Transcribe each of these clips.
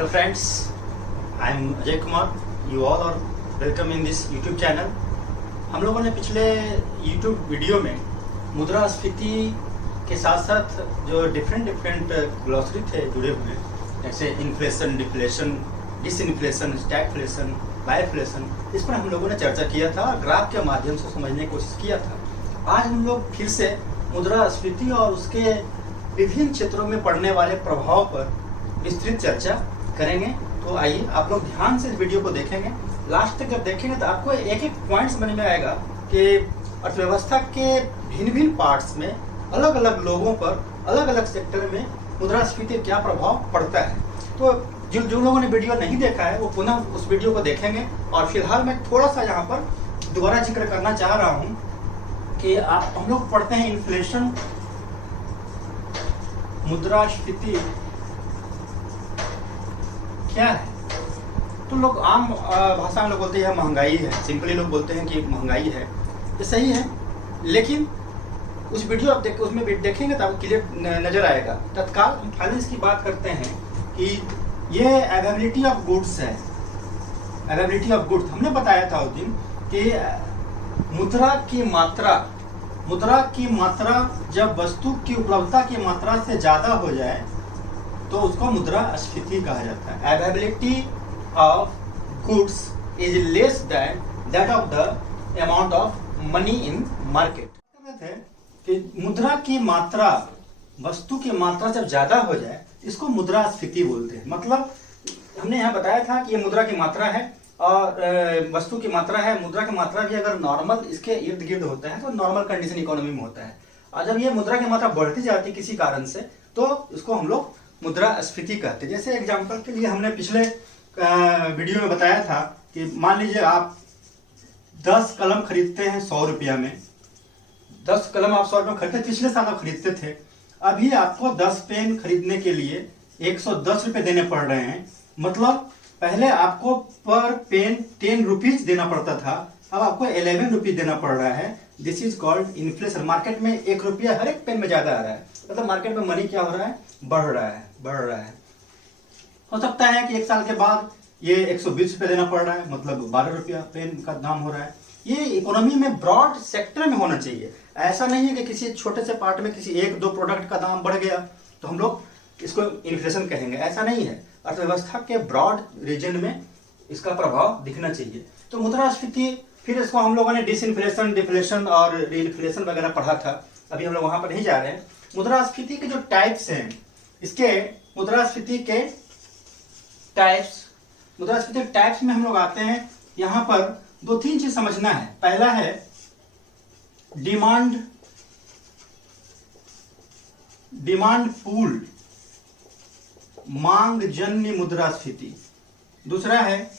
Hello friends, I am Ajay Kumar. You all are welcome in this YouTube channel. हम लोगों ने पिछले यूट्यूब वीडियो में मुद्रास्फीति के साथ साथ जो डिफरेंट ग्लॉसरी थे जुड़े हुए, जैसे इन्फ्लेशन, डिफ्लेशन, डिसइन्फ्लेशन, स्टैगफ्लेशन, बायफ्लेशन, इस पर हम लोगों ने चर्चा किया था, ग्राफ के माध्यम से समझने की कोशिश किया था. आज हम लोग फिर से मुद्रास्फीति और उसके विभिन्न क्षेत्रों में पड़ने वाले प्रभाव पर विस्तृत चर्चा करेंगे. तो आइए आप लोग ध्यान से इस वीडियो को देखेंगे. लास्ट तक जब देखेंगे तो आपको एक एक पॉइंट समझ में आएगा कि अर्थव्यवस्था के भिन्न भिन्न पार्ट्स में अलग अलग लोगों पर अलग अलग सेक्टर में मुद्रास्फीति क्या प्रभाव पड़ता है. तो जो लोगों ने वीडियो नहीं देखा है वो पुनः उस वीडियो को देखेंगे. और फिलहाल मैं थोड़ा सा यहाँ पर दोबारा जिक्र करना चाह रहा हूँ कि हम लोग पढ़ते हैं इन्फ्लेशन, मुद्रास्फीति क्या है. तो लोग आम भाषा में लोग बोलते हैं महंगाई है, सिंपली लोग बोलते हैं कि महंगाई है. ये सही है, लेकिन उस वीडियो आप उसमें देखेंगे तो आपको क्लियर नजर आएगा. तत्काल हम फाइनेंस की बात करते हैं कि ये अवेलेबिलिटी ऑफ गुड्स है. अवेलेबिलिटी ऑफ गुड्स हमने बताया था उस दिन कि मुद्रा की मात्रा जब वस्तु की उपलब्धता की मात्रा से ज्यादा हो जाए तो उसको मुद्रास्फीति कहा जाता है. Availability of goods is less than that of the amount of money in market. कि मुद्रा की मात्रा, वस्तु की मात्रा जब ज्यादा हो जाए इसको मुद्रास्फीति बोलते हैं. मतलब हमने यहाँ बताया था कि ये मुद्रा की मात्रा है और वस्तु की मात्रा है. मुद्रा की मात्रा भी अगर नॉर्मल इसके इर्द गिर्द होता है तो नॉर्मल कंडीशन इकोनॉमी में होता है. और जब ये मुद्रा की मात्रा बढ़ती जाती है किसी कारण से तो इसको हम लोग मुद्रास्फीति कहते हैं. जैसे एग्जांपल के लिए हमने पिछले वीडियो में बताया था कि मान लीजिए आप 10 कलम खरीदते हैं 100 रुपया में. 10 कलम आप 100 रुपये में खरीदते, पिछले साल आप खरीदते थे. अभी आपको 10 पेन खरीदने के लिए 110 रुपये देने पड़ रहे हैं. मतलब पहले आपको पर पेन 10 रुपीज देना पड़ता था, अब आपको 11 रुपीज देना पड़ रहा है. This is called inflation. Market में 1 रुपया हर एक पेन में ज्यादा आ रहा है. मतलब मार्केट में मनी क्या हो रहा है, बढ़ रहा है. हो सकता है कि एक साल के बाद ये 120 रुपये देना पड़ रहा है, मतलब 12 रुपया पेन का दाम हो रहा है. ये इकोनॉमी में ब्रॉड सेक्टर में होना चाहिए. ऐसा नहीं है कि किसी छोटे से पार्ट में किसी 1-2 प्रोडक्ट का दाम बढ़ गया तो हम लोग इसको इन्फ्लेशन कहेंगे. ऐसा नहीं है. अर्थव्यवस्था के ब्रॉड रीजन में इसका प्रभाव दिखना चाहिए. तो मुद्रास्फीति, फिर इसको हम लोगों ने डिसइन्फ्लेशन, डिफ्लेशन और रीइन्फ्लेशन वगैरह पढ़ा था. अभी हम लोग वहां पर नहीं जा रहे हैं. मुद्रास्फीति के जो टाइप्स हैं, इसके मुद्रास्फीति के टाइप्स में हम लोग आते हैं. यहां पर 2-3 चीज समझना है. पहला है डिमांड पूल, मांग जन्य मुद्रास्फीति. दूसरा है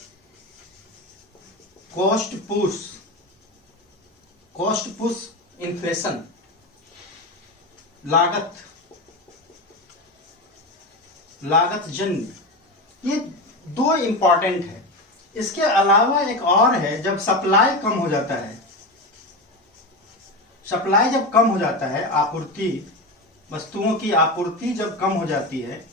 कॉस्ट पुश इन्फ्लेशन, लागत जन्य. ये 2 इंपॉर्टेंट है. इसके अलावा एक और है, जब सप्लाई कम हो जाता है. सप्लाई जब कम हो जाता है, वस्तुओं की आपूर्ति जब कम हो जाती है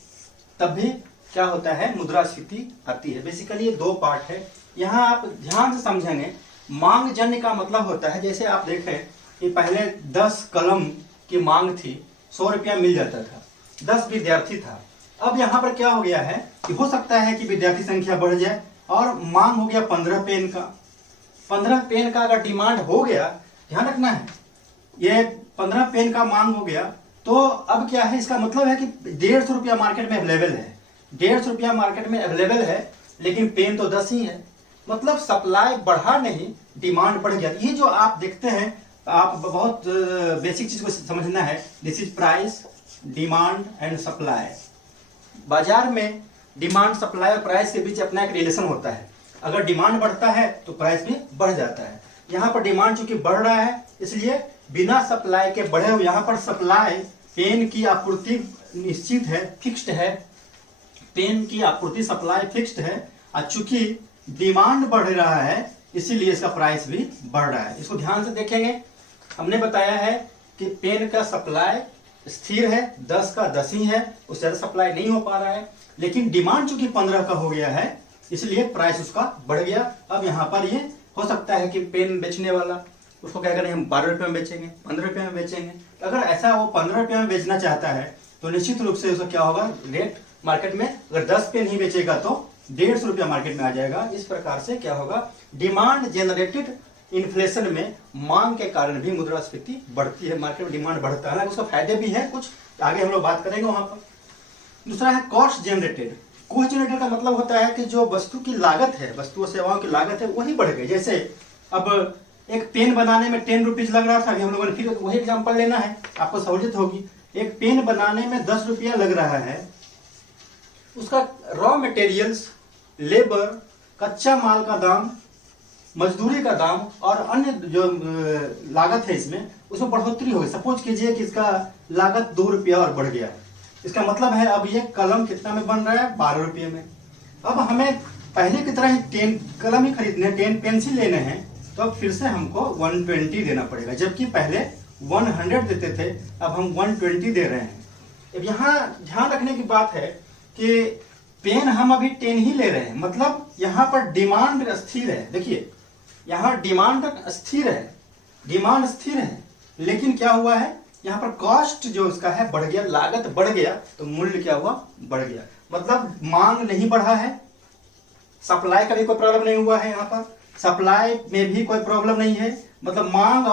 तब भी क्या होता है, मुद्रास्फीति आती है. बेसिकली ये 2 पार्ट है. यहाँ आप ध्यान से समझेंगे. मांग जन्य का मतलब होता है, जैसे आप देखें कि पहले 10 कलम की मांग थी, 100 रुपया मिल जाता था, 10 विद्यार्थी था. अब यहाँ पर क्या हो गया है कि हो सकता है कि विद्यार्थी संख्या बढ़ जाए और मांग हो गया 15 पेन का. 15 पेन का अगर डिमांड हो गया, ध्यान रखना है, ये 15 पेन का मांग हो गया तो अब क्या है, इसका मतलब है कि 150 रुपया मार्केट में अवेलेबल है. 150 रुपया मार्केट में अवेलेबल है, लेकिन पेन तो 10 ही है. मतलब सप्लाई बढ़ा नहीं, डिमांड बढ़ गया. ये जो आप देखते हैं, आप बहुत बेसिक चीज को समझना है. This is price, demand and supply. बाजार में डिमांड, सप्लाई और प्राइस के बीच अपना एक रिलेशन होता है. अगर डिमांड बढ़ता है तो प्राइस भी बढ़ जाता है. यहाँ पर डिमांड चूंकि बढ़ रहा है, इसलिए बिना सप्लाई के बढ़े हुए, यहाँ पर सप्लाई, पेन की आपूर्ति निश्चित है, फिक्स्ड है. पेन की आपूर्ति, सप्लाई फिक्स्ड है. और चूंकि डिमांड बढ़ रहा है इसीलिए इसका प्राइस भी बढ़ रहा है. इसको ध्यान से देखेंगे. हमने बताया है कि पेन का सप्लाई स्थिर है, 10 का 10 ही है, उससे ज़्यादा सप्लाई नहीं हो पा रहा है। लेकिन डिमांड चूंकि 15 का हो गया है, इसलिए प्राइस उसका बढ़ गया। अब यहाँ पर ये हो सकता है कि पेन बेचने वाला उसको कहेगा नहीं हम 12 रुपये में बेचेंगे, 15 रुपये में बेचेंगे। अगर ऐसा वो 15 रुपये में बेचना चाहता है तो निश्चित रूप से उसका क्या होगा, रेट मार्केट में अगर 10 पेन ही बेचेगा तो 150 रुपया मार्केट में आ जाएगा। इस प्रकार से क्या होगा, डिमांड जनरेटेड इन्फ्लेशन में मांग के कारण भी मुद्रास्फीति बढ़ती है, मार्केट में डिमांड बढ़ता है, उसका फायदे भी है कुछ, आगे हम लोग बात करेंगे वहां पर। दूसरा है कॉस्ट जनरेटेड। कॉस्ट जनरेटेड का मतलब होता है कि जो वस्तु की लागत है, वस्तु और सेवाओं की लागत है वही बढ़ गई। जैसे अब एक पेन बनाने में 10 रुपीज लग रहा था, अभी हम लोगों ने फिर वही एग्जाम्पल लेना है, आपको सहूलियत होगी। एक पेन बनाने में 10 रुपया लग रहा है, उसका रॉ मटेरियल्स, लेबर, कच्चा माल का दाम, मजदूरी का दाम और अन्य जो लागत है इसमें, उसमें बढ़ोतरी हो गई। सपोज कीजिए कि इसका लागत 2 रुपया और बढ़ गया है, इसका मतलब है अब ये कलम कितना में बन रहा है, 12 रुपये में। अब हमें पहले की तरह 10 कलम ही खरीदने, 10 पेंसिल लेने हैं, तो अब फिर से हमको 120 देना पड़ेगा, जबकि पहले 100 देते थे, अब हम 120 दे रहे हैं। अब यहाँ ध्यान रखने की बात है कि पेन हम अभी 10 ही ले रहे हैं, मतलब यहाँ पर डिमांड स्थिर है। देखिए यहाँ डिमांड स्थिर है, डिमांड स्थिर है, लेकिन क्या हुआ है, यहाँ पर कॉस्ट जो इसका है बढ़ गया, लागत बढ़ गया, तो मूल्य क्या हुआ, बढ़ गया। मतलब मांग नहीं बढ़ा है, सप्लाई का भी कोई प्रॉब्लम नहीं हुआ है, यहाँ पर सप्लाई में भी कोई प्रॉब्लम नहीं है, मतलब मांग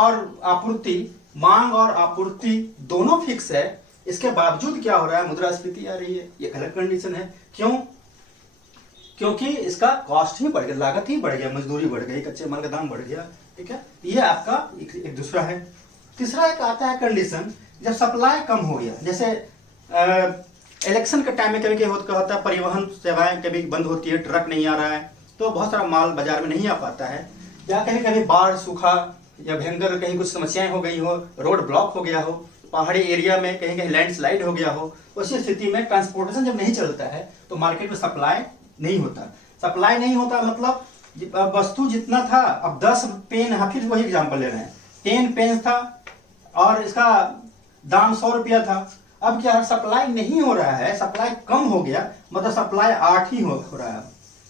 और आपूर्ति दोनों फिक्स है। इसके बावजूद क्या हो रहा है, मुद्रास्फीति आ रही है, ये गलत कंडीशन है। क्यों? क्योंकि इसका कॉस्ट ही बढ़ गया, लागत ही बढ़ गया, मजदूरी बढ़ गई, कच्चे माल का दाम बढ़ गया। ठीक है, ये आपका एक दूसरा है। तीसरा एक आता है कंडीशन जब सप्लाई कम हो गया, जैसे इलेक्शन के टाइम में कभी कभी होता है परिवहन सेवाएं कभी बंद होती है, ट्रक नहीं आ रहा है, तो बहुत सारा माल बाजार में नहीं आ पाता है, या कहीं कभी बाढ़, सूखा या भयंकर कहीं कुछ समस्याएं हो गई हो, रोड ब्लॉक हो गया हो, पहाड़ी एरिया में कहीं कहीं लैंडस्लाइड हो गया हो, उसी स्थिति में ट्रांसपोर्टेशन जब नहीं चलता है तो मार्केट में सप्लाई नहीं होता। सप्लाई नहीं होता मतलब वस्तु जितना था, अब 10 पेन, हाँ फिर वही एग्जाम्पल ले रहे हैं, 10 पेन था और इसका दाम 100 रुपया था। अब क्या सप्लाई नहीं हो रहा है, सप्लाई कम हो गया, मतलब सप्लाई 8 ही हो रहा है।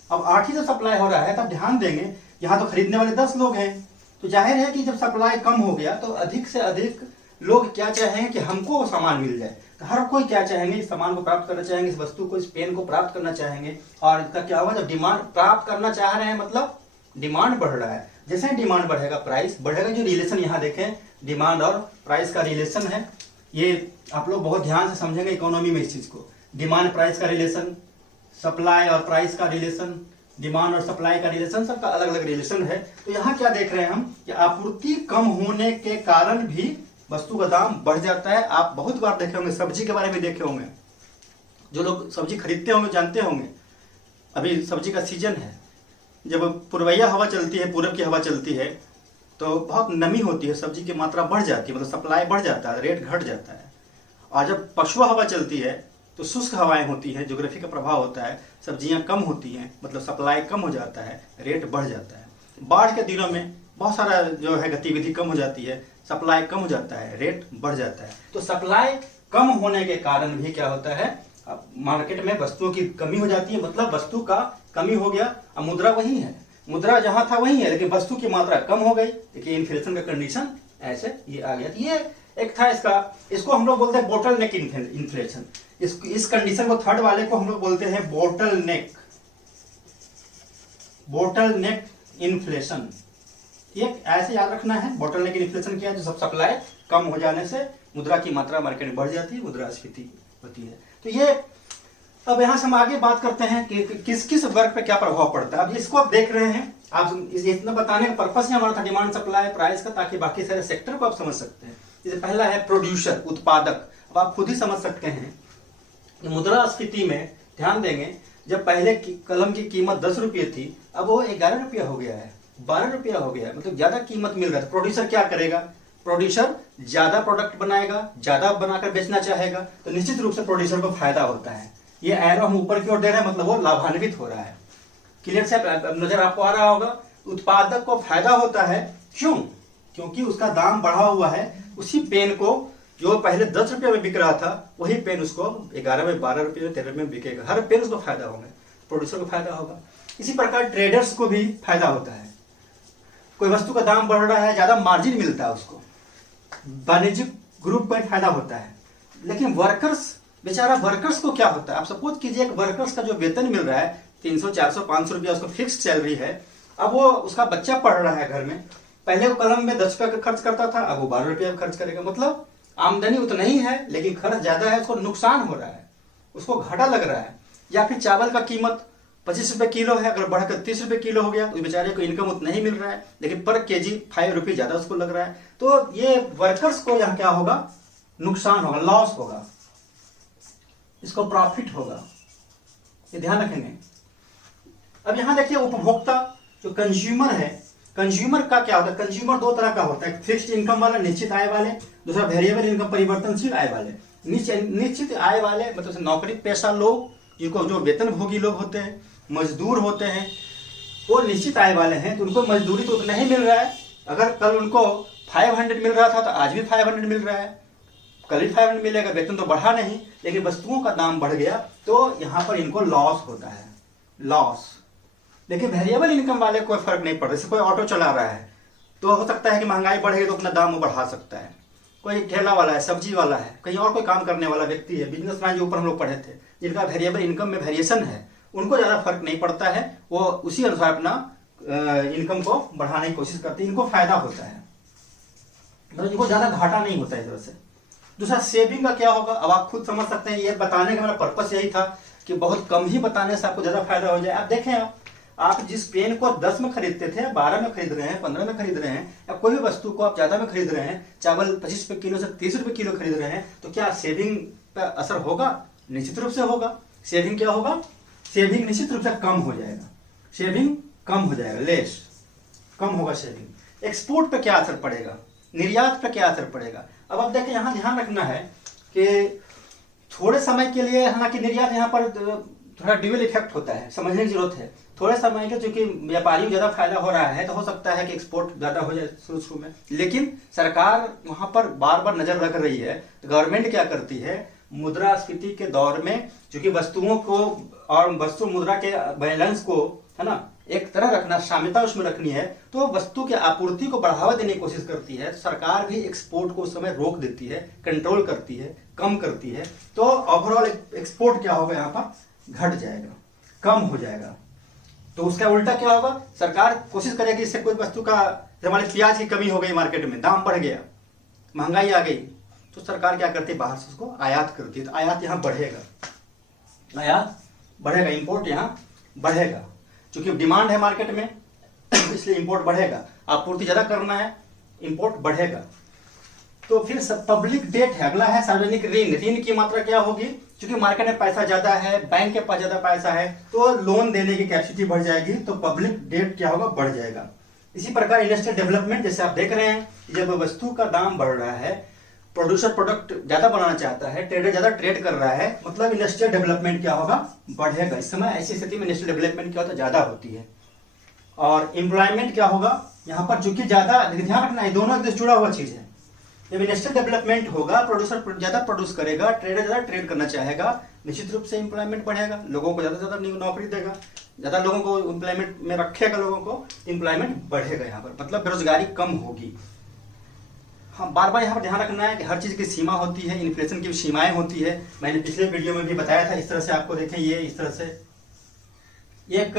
अब 8 ही तो सप्लाई हो रहा है, तब ध्यान देंगे यहाँ तो खरीदने वाले 10 लोग हैं, तो जाहिर है कि जब सप्लाई कम हो गया तो अधिक से अधिक लोग क्या चाहेंगे कि हमको सामान मिल जाए। तो हर कोई क्या चाहेंगे, इस सामान को प्राप्त करना चाहेंगे, इस वस्तु को, इस पेन को प्राप्त करना चाहेंगे। और इसका क्या होगा, जब डिमांड प्राप्त करना चाह रहे हैं मतलब डिमांड बढ़ रहा है, जैसे डिमांड बढ़ेगा प्राइस बढ़ेगा। जो रिलेशन यहाँ देखें डिमांड और प्राइस का रिलेशन है, ये आप लोग बहुत ध्यान से समझेंगे इकोनॉमी में इस चीज को। डिमांड प्राइस का रिलेशन, सप्लाई और प्राइस का रिलेशन, डिमांड और सप्लाई का रिलेशन, सबका अलग अलग रिलेशन है। तो यहाँ क्या देख रहे हैं हम कि आपूर्ति कम होने के कारण भी वस्तु का दाम बढ़ जाता है। आप बहुत बार देखे होंगे, सब्जी के बारे में देखे होंगे, जो लोग सब्जी खरीदते होंगे जानते होंगे, अभी सब्जी का सीजन है, जब पूर्वैया हवा चलती है, पूरब की हवा चलती है, तो बहुत नमी होती है, सब्जी की मात्रा बढ़ जाती है, मतलब सप्लाई बढ़ जाता है, रेट घट जाता है। और जब पछुआ हवा चलती है तो शुष्क हवाएं होती है, ज्योग्राफी का प्रभाव होता है, सब्जियां कम होती हैं, मतलब सप्लाई कम हो जाता है, रेट बढ़ जाता है। बाढ़ के दिनों में बहुत सारा जो है गतिविधि कम हो जाती है, सप्लाई कम हो जाता है, रेट बढ़ जाता है। तो सप्लाई कम होने के कारण भी क्या होता है, मार्केट में वस्तुओं की कमी हो जाती है, मतलब वस्तु का कमी हो गया। अब मुद्रा वही है, मुद्रा जहां था वही है, लेकिन वस्तु की मात्रा कम हो गई। देखिए इन्फ्लेशन का कंडीशन ऐसे ये आ गया। ये एक था इसको हम लोग बोलते हैं बोटल नेक इन्फ्लेशन। इस कंडीशन को, थर्ड वाले को हम लोग बोलते हैं बोटल नेक इन्फ्लेशन। ये ऐसे याद रखना है, बोटल नेक इन्फ्लेशन क्या है, जो सब सप्लाई कम हो जाने से मुद्रा की मात्रा मार्केट में बढ़ जाती है, मुद्रास्फीति होती है। तो ये अब यहाँ से हम आगे बात करते हैं कि किस किस वर्ग पे क्या प्रभाव पड़ता है। अब इसको आप देख रहे हैं, आप इतना बताने का पर्पस ही हमारा था डिमांड सप्लाई प्राइस का, ताकि बाकी सारे सेक्टर को आप समझ सकते हैं। जैसे पहला है प्रोड्यूसर, उत्पादक। अब आप खुद ही समझ सकते हैं कि मुद्रास्फीति में ध्यान देंगे, जब पहले कलम की कीमत 10 रुपये थी, अब वो 11 रुपया हो गया है, 12 रुपया हो गया है, मतलब ज्यादा कीमत मिल रहा है। प्रोड्यूसर क्या करेगा, प्रोड्यूसर ज्यादा प्रोडक्ट बनाएगा, ज्यादा बनाकर बेचना चाहेगा, तो निश्चित रूप से प्रोड्यूसर को फायदा होता है। ये एरो हम ऊपर की ओर दे रहे हैं, मतलब वो लाभान्वित हो रहा है। क्लियर से नजर आपको आ रहा होगा। उत्पादक को फायदा होता है, क्यों? क्योंकि उसका दाम बढ़ा हुआ है, उसी पेन को जो पहले 10 रुपये में बिक रहा था वही पेन उसको 11 में, 12 रुपये में, 13 में बिकेगा। हर पेन उसको फायदा होगा, प्रोड्यूसर को फायदा होगा। इसी प्रकार ट्रेडर्स को भी फायदा होता है। कोई वस्तु का दाम बढ़ रहा है, ज्यादा मार्जिन मिलता है उसको, वाणिज्यिक ग्रुप को फायदा होता है। लेकिन वर्कर्स, बेचारा वर्कर्स को क्या होता है? आप सपोज कीजिए एक वर्कर्स का जो वेतन मिल रहा है 300, 400, 500 रुपया उसको फिक्स सैलरी है। अब वो उसका बच्चा पढ़ रहा है घर में, पहले वो कलम में 10 रुपया खर्च करता था, अब वो 12 रुपया खर्च करेगा। मतलब आमदनी उतना ही है लेकिन खर्च ज्यादा है, उसको नुकसान हो रहा है, उसको घाटा लग रहा है। या फिर चावल का कीमत 25 रुपये किलो है, अगर बढ़कर 30 रुपये किलो हो गया तो बेचारे को इनकम उतना ही मिल रहा है, लेकिन पर केजी 5 रुपये ज्यादा उसको लग रहा है। तो ये वर्कर्स को यहाँ क्या होगा? नुकसान होगा, लॉस होगा, इसको प्रॉफिट होगा, ये ध्यान रखेंगे। अब यहां देखिए उपभोक्ता जो कंज्यूमर है, कंज्यूमर का क्या होता है? कंज्यूमर दो तरह का होता है, फिक्स्ड इनकम वाला, निश्चित आय वाले, दूसरा वेरिएबल इनकम, परिवर्तनशील आय वाले। निश्चित आय वाले मतलब नौकरी पेशा लोग, जिनको जो वेतन भोगी लोग होते हैं, मजदूर होते हैं, वो निश्चित आय वाले हैं, तो उनको मजदूरी तो उतना ही मिल रहा है। अगर कल उनको 500 मिल रहा था तो आज भी 500 मिल रहा है, कल भी 500 मिलेगा, वेतन तो बढ़ा नहीं, लेकिन वस्तुओं का दाम बढ़ गया तो यहाँ पर इनको लॉस होता है, लॉस। लेकिन वेरिएबल इनकम वाले कोई फर्क नहीं पड़ रहा। जैसे कोई ऑटो चला रहा है तो हो सकता है कि महंगाई बढ़ेगी तो अपना दाम वो बढ़ा सकता है। कोई ठेला वाला है, सब्जी वाला है, कहीं और कोई काम करने वाला व्यक्ति है, बिजनेस मैन जो ऊपर हम लोग पढ़े थे, जिनका वेरिएबल इनकम में वेरिएशन है, उनको ज़्यादा फर्क नहीं पड़ता है, वो उसी अनुसार अपना इनकम को बढ़ाने की कोशिश करते हैं, इनको फायदा होता है, मतलब इनको ज़्यादा घाटा नहीं होता है इस तरह से। दूसरा सेविंग का क्या होगा? अब आप खुद समझ सकते हैं, ये बताने का मेरा पर्पस यही था कि बहुत कम ही बताने से आपको ज़्यादा फायदा हो जाए। आप देखें, आप जिस पेन को 10 में खरीदते थे, 12 में खरीद रहे हैं, 15 में खरीद रहे हैं, या कोई भी वस्तु को आप ज्यादा में खरीद रहे हैं, चावल 25 रुपये किलो से 30 रुपये किलो खरीद रहे हैं, तो क्या सेविंग पर असर होगा? निश्चित रूप से होगा। सेविंग क्या होगा? सेविंग निश्चित रूप से कम हो जाएगा, सेविंग कम हो जाएगा, लेस कम होगा सेविंग। एक्सपोर्ट पर क्या असर पड़ेगा? निर्यात पर क्या असर पड़ेगा? अब आप देखें, यहाँ ध्यान रखना है कि थोड़े समय के लिए, हालांकि निर्यात यहाँ पर थोड़ा ड्यूअल इफेक्ट होता है, समझने की जरूरत है। थोड़े समय के चूंकि व्यापारियों को ज्यादा फायदा हो रहा है तो हो सकता है कि एक्सपोर्ट ज्यादा हो जाए शुरू में, लेकिन सरकार वहां पर बार बार नजर रख रही है। तो गवर्नमेंट क्या करती है? मुद्रास्फीति के दौर में चूंकि वस्तुओं को और वस्तु मुद्रा के बैलेंस को, है ना, एक तरह रखना, साम्यता उसमें रखनी है, तो वस्तु के आपूर्ति को बढ़ावा देने की कोशिश करती है। सरकार भी एक्सपोर्ट को उस समय रोक देती है, कंट्रोल करती है, कम करती है। तो ओवरऑल एक्सपोर्ट क्या होगा? यहाँ पर घट जाएगा, कम हो जाएगा। तो उसका उल्टा क्या होगा? सरकार कोशिश करेगी इससे कोई वस्तु का, हमारे प्याज की कमी हो गई मार्केट में, दाम बढ़ गया, महंगाई आ गई, तो सरकार क्या करती है? बाहर से उसको आयात करती है। तो आयात यहाँ बढ़ेगा, आयात बढ़ेगा, इंपोर्ट यहाँ बढ़ेगा, क्योंकि डिमांड है मार्केट में इसलिए इंपोर्ट बढ़ेगा। आपूर्ति ज्यादा करना है, इंपोर्ट बढ़ेगा। तो फिर पब्लिक डेट है, अगला है सार्वजनिक ऋण। ऋण की मात्रा क्या होगी? क्योंकि मार्केट में पैसा ज्यादा है, बैंक के पास ज्यादा पैसा है, तो लोन देने की कैपेसिटी बढ़ जाएगी, तो पब्लिक डेट क्या होगा? बढ़ जाएगा। इसी प्रकार इंडस्ट्रियल डेवलपमेंट, जैसे आप देख रहे हैं, जब वस्तु का दाम बढ़ रहा है, प्रोड्यूसर प्रोडक्ट ज्यादा बनाना चाहता है, ट्रेडर ज्यादा ट्रेड कर रहा है, मतलब इंडस्ट्रियल डेवलपमेंट क्या होगा? बढ़ेगा। इस समय ऐसी स्थिति में इंडस्ट्रियल डेवलपमेंट क्या होता है? ज्यादा होती है। और एम्प्लॉयमेंट क्या होगा? यहाँ पर चूंकि ज्यादा, ध्यान रखना है, दोनों एक जुड़ा हुआ चीज है। जब इंडस्ट्रियल डेवलपमेंट होगा, प्रोड्यूसर ज्यादा प्रोड्यूस करेगा, ट्रेडर ज्यादा ट्रेड करना चाहेगा, निश्चित रूप से एम्प्लॉयमेंट बढ़ेगा, लोगों को ज्यादा से ज्यादा नौकरी देगा, ज्यादा लोगों को एम्प्लॉयमेंट में रखेगा, लोगों को एम्प्लॉयमेंट बढ़ेगा यहाँ पर, मतलब बेरोजगारी कम होगी। हाँ, बार बार यहाँ पर ध्यान रखना है कि हर चीज की सीमा होती है, इन्फ्लेशन की भी सीमाएं होती है। मैंने पिछले वीडियो में भी बताया था, इस तरह से आपको देखें, ये इस तरह से एक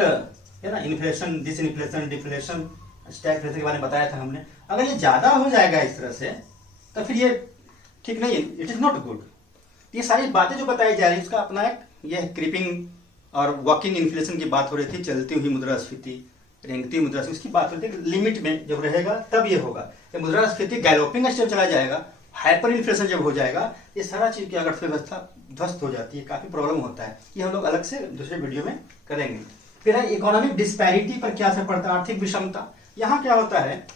है ना, इन्फ्लेशन, डिसइन्फ्लेशन, डिफ्लेशन, स्टैगफ्लेशन के बारे में बताया था हमने। अगर ये ज्यादा हो जाएगा इस तरह से तो फिर ये ठीक नहीं है, इट इज नॉट गुड। ये सारी बातें जो बताई जा रही है उसका अपना एक ये क्रीपिंग और वॉकिंग इन्फ्लेशन की बात हो रही थी, चलती हुई मुद्रास्फीति, रेंगती मुद्रास्फीति, उसकी बात हो रही थी। लिमिट में जब रहेगा तब ये होगा। जब मुद्रास्फीति गैलोपिंग स्टेप चला जाएगा, हाइपर इन्फ्लेशन जब हो जाएगा, ये सारा चीज की अर्थव्यवस्था ध्वस्त हो जाती है, काफी प्रॉब्लम होता है। ये हम लोग अलग से दूसरे वीडियो में करेंगे। फिर इकोनॉमिक डिस्पैरिटी पर क्या असर पड़ता है? आर्थिक विषमता। यहाँ क्या होता है?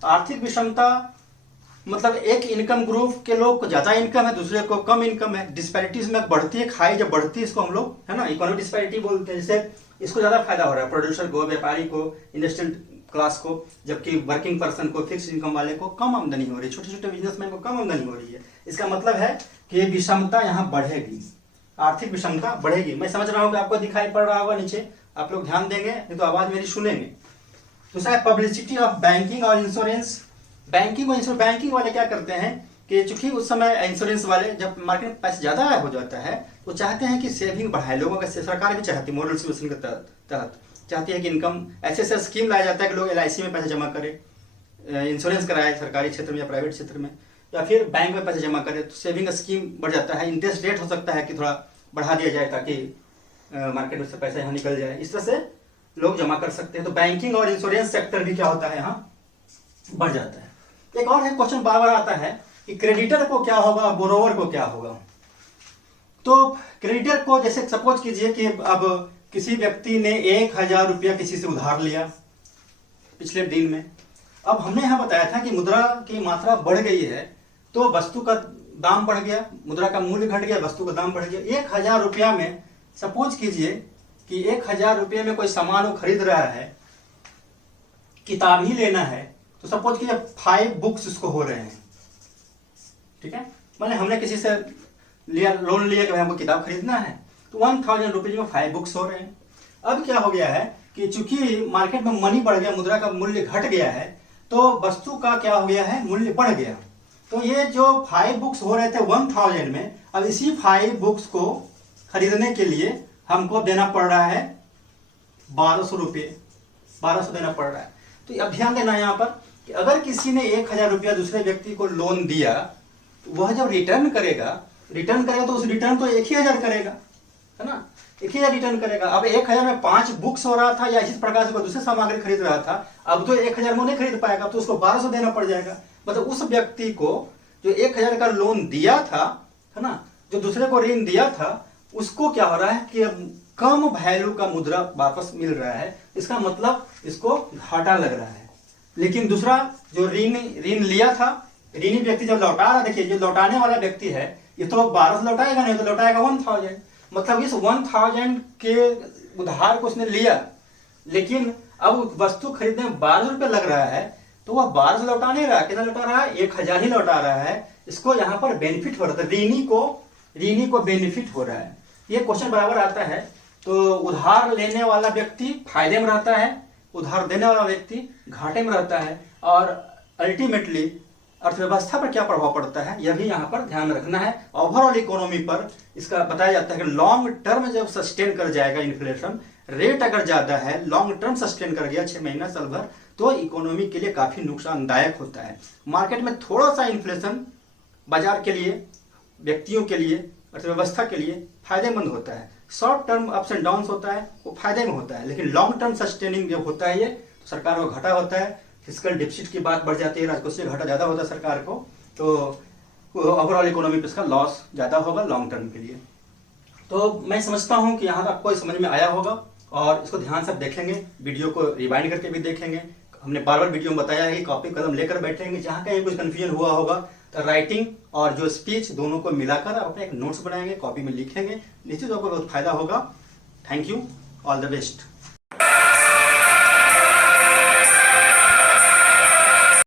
आर्थिक विषमता मतलब एक इनकम ग्रुप के लोग को ज्यादा इनकम है, दूसरे को कम इनकम है। डिस्पैरिटीज में बढ़ती है, खाई जब बढ़ती है, इसको हम लोग, है ना, इकोनॉमिक डिस्पैरिटी बोलते हैं। जैसे इसको ज्यादा फायदा हो रहा है प्रोड्यूसर को, व्यापारी को, इंडस्ट्रियल क्लास को, जबकि वर्किंग पर्सन को, फिक्स इनकम वाले को कम आमदनी हो रही है, छोटे छोटे बिजनेसमैन को कम आमदनी हो रही है। इसका मतलब है कि विषमता यहाँ बढ़ेगी, आर्थिक विषमता बढ़ेगी। मैं समझ रहा हूँ कि आपको दिखाई पड़ रहा होगा नीचे, आप लोग ध्यान देंगे नहीं तो आवाज मेरी सुनेंगे। दूसरा है पब्लिसिटी ऑफ बैंकिंग और इंश्योरेंस। बैंकिंग और इंश्योरेंस, बैंकिंग वाले क्या करते हैं कि चूंकि उस समय इंश्योरेंस वाले जब मार्केट में पैसे ज्यादा हो जाता है तो चाहते हैं कि सेविंग बढ़ाए, लोगों का सरकार भी चाहती है मॉडल सोल्यूशन के तहत चाहती है कि इनकम ऐसे ऐसे स्कीम लाया जाता है कि लोग LIC में पैसे जमा करें, इंश्योरेंस कराए सरकारी क्षेत्र में या प्राइवेट क्षेत्र में, या फिर बैंक में पैसे जमा करें तो सेविंग स्कीम बढ़ जाता है। इंटरेस्ट रेट हो सकता है कि थोड़ा बढ़ा दिया जाए ताकि मार्केट में से पैसा यहाँ निकल जाए, इस तरह से लोग जमा कर सकते हैं। तो बैंकिंग और इंश्योरेंस सेक्टर भी क्या होता है यहाँ बढ़ जाता है। एक और है क्वेश्चन बार बार आता है कि क्रेडिटर को क्या होगा, बोरोवर को क्या होगा। तो क्रेडिटर को जैसे सपोज कीजिए कि अब किसी व्यक्ति ने 1000 रुपया किसी से उधार लिया पिछले दिन में। अब हमने यहाँ बताया था कि मुद्रा की मात्रा बढ़ गई है तो वस्तु का दाम बढ़ गया, मुद्रा का मूल्य घट गया, वस्तु का दाम बढ़ गया। 1000 रुपया में सपोज कीजिए कि 1000 रुपये में कोई सामान वो खरीद रहा है, किताब ही लेना है, तो सपोज कीजिए 5 बुक्स उसको हो रहे हैं, ठीक है। मैंने हमने किसी से लिया, लोन लिया कि भाई हमको किताब खरीदना है, तो 1000 रुपीज में 5 बुक्स हो रहे हैं। अब क्या हो गया है कि चूंकि मार्केट में मनी बढ़ गया, मुद्रा का मूल्य घट गया है, तो वस्तु का क्या हो गया है, मूल्य बढ़ गया। तो ये जो 5 बुक्स हो रहे थे 1000 में, अब इसी 5 बुक्स को खरीदने के लिए हमको देना पड़ रहा है 1200 रुपये, 1200 देना पड़ रहा है। तो अब ध्यान देना यहाँ पर कि अगर किसी ने 1000 रुपया दूसरे व्यक्ति को लोन दिया, तो वह जब रिटर्न करेगा तो उस रिटर्न तो 1000 करेगा, है ना, 1000 रिटर्न करेगा। अब 1000 में 5 बुक्स हो रहा था या इसी प्रकार से कोई दूसरी सामग्री खरीद रहा था, अब तो 1000 में नहीं खरीद पाएगा, तो उसको 1200 देना पड़ जाएगा। मतलब उस व्यक्ति को जो 1000 का लोन दिया था, है ना, जो दूसरे को ऋण दिया था, उसको क्या हो रहा है कि अब कम वैल्यू का मुद्रा वापस मिल रहा है। इसका मतलब इसको घाटा लग रहा है। लेकिन दूसरा जो ऋण लिया था, ऋणी व्यक्ति जब लौटा रहा, देखिए जो लौटाने वाला व्यक्ति है ये तो 1200 लौटाएगा नहीं, तो लौटाएगा 1000। मतलब इस 1000 के उधार को उसने लिया, लेकिन अब वस्तु खरीदने में 1200 रुपये लग रहा है, तो वह 1200 लौटा नहीं रहा, कितना लौटा रहा है, 1000 ही लौटा रहा है। इसको यहाँ पर बेनिफिट हो रहा है, ऋणी को बेनिफिट हो रहा है। ये क्वेश्चन बराबर आता है। तो उधार लेने वाला व्यक्ति फायदे में रहता है, उधार देने वाला व्यक्ति घाटे में रहता है, और अल्टीमेटली अर्थव्यवस्था पर क्या प्रभाव पड़ता है यह भी यहाँ पर ध्यान रखना है। ओवरऑल इकोनॉमी पर इसका बताया जाता है कि लॉन्ग टर्म जब सस्टेन कर जाएगा, इन्फ्लेशन रेट अगर ज्यादा है, लॉन्ग टर्म सस्टेन कर गया 6 महीना साल भर, तो इकोनॉमी के लिए काफी नुकसानदायक होता है। मार्केट में थोड़ा सा इन्फ्लेशन बाजार के लिए, व्यक्तियों के लिए, अर्थव्यवस्था के लिए फायदेमंद होता है। Short term ups and downs होता है वो फायदे में होता है, लेकिन लॉन्ग टर्म सस्टेनिंग जब होता है ये, तो सरकार को घाटा होता है, फिस्कल डिफिसिट की बात बढ़ जाती है, राजकोषीय घाटा ज्यादा होता है सरकार को, तो ओवरऑल इकोनॉमी पे इसका लॉस ज्यादा होगा लॉन्ग टर्म के लिए। तो मैं समझता हूं कि यहाँ तक आपको समझ में आया होगा, और इसको ध्यान से देखेंगे, वीडियो को रिवाइंड करके भी देखेंगे। हमने बार बार वीडियो में बताया है कि कॉपी कलम लेकर बैठेंगे, जहाँ कहीं कुछ कंफ्यूजन हुआ होगा तो राइटिंग और जो स्पीच दोनों को मिलाकर अपने एक नोट्स बनाएंगे, कॉपी में लिखेंगे, निश्चित आपको बहुत फायदा होगा। Thank you, all the best.